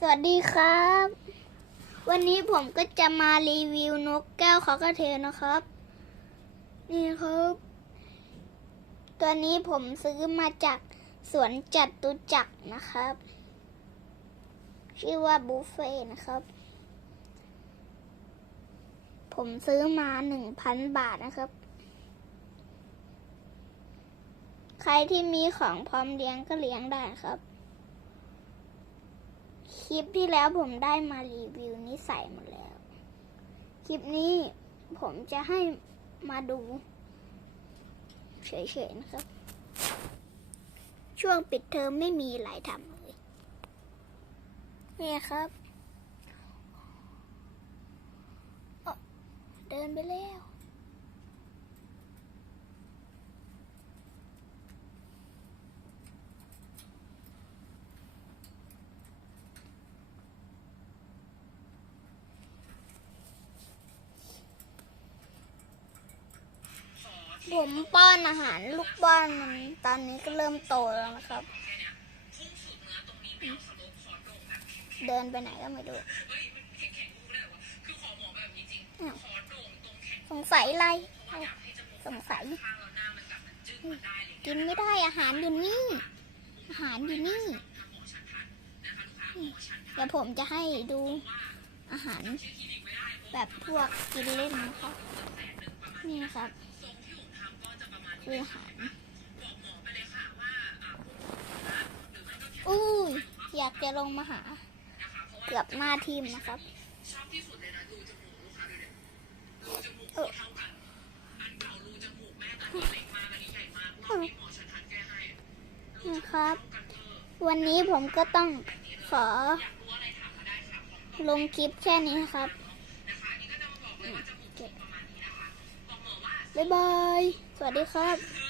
สวัสดีครับ วันนี้ผมก็จะมารีวิวนกแก้วคอกเทลนะครับ นี่ครับ ตัวนี้ผมซื้อมาจากสวนจัดตุจักนะครับ ชื่อว่าบุฟเฟ่นะครับ ผมซื้อมาหนึ่งพันบาทนะครับ ใครที่มีของพร้อมเลี้ยงก็เลี้ยงได้ครับ คลิปที่แล้วผมได้มารีวิวนิสัยหมดแล้ว คลิปนี้ผมจะให้มาดู เฉยๆนะครับ ช่วงปิดเทอมไม่มีอะไรทำเลยนี่ครับ เดินไปแล้ว ผมป้อนอาหารลูกป้อนมันตอนนี้ก็เริ่มโตแล้วนะครับ เดินไปไหนก็ไม่รู้อ้าวสงสัยอะไร สงสัย กินไม่ได้อาหารอยู่นี่ อาหารอยู่นี่ เดี๋ยวผมจะให้ดูอาหาร แบบพวกกินเล่นนะครับนี่ครับ คืออาหารอุ้ยอยากจะลงมาหา เกือบหน้าทีมนะครับเออนะครับ วันนี้ผมก็ต้องขอลงคลิปแค่นี้ครับ บ๊ายบาย สวัสดีครับ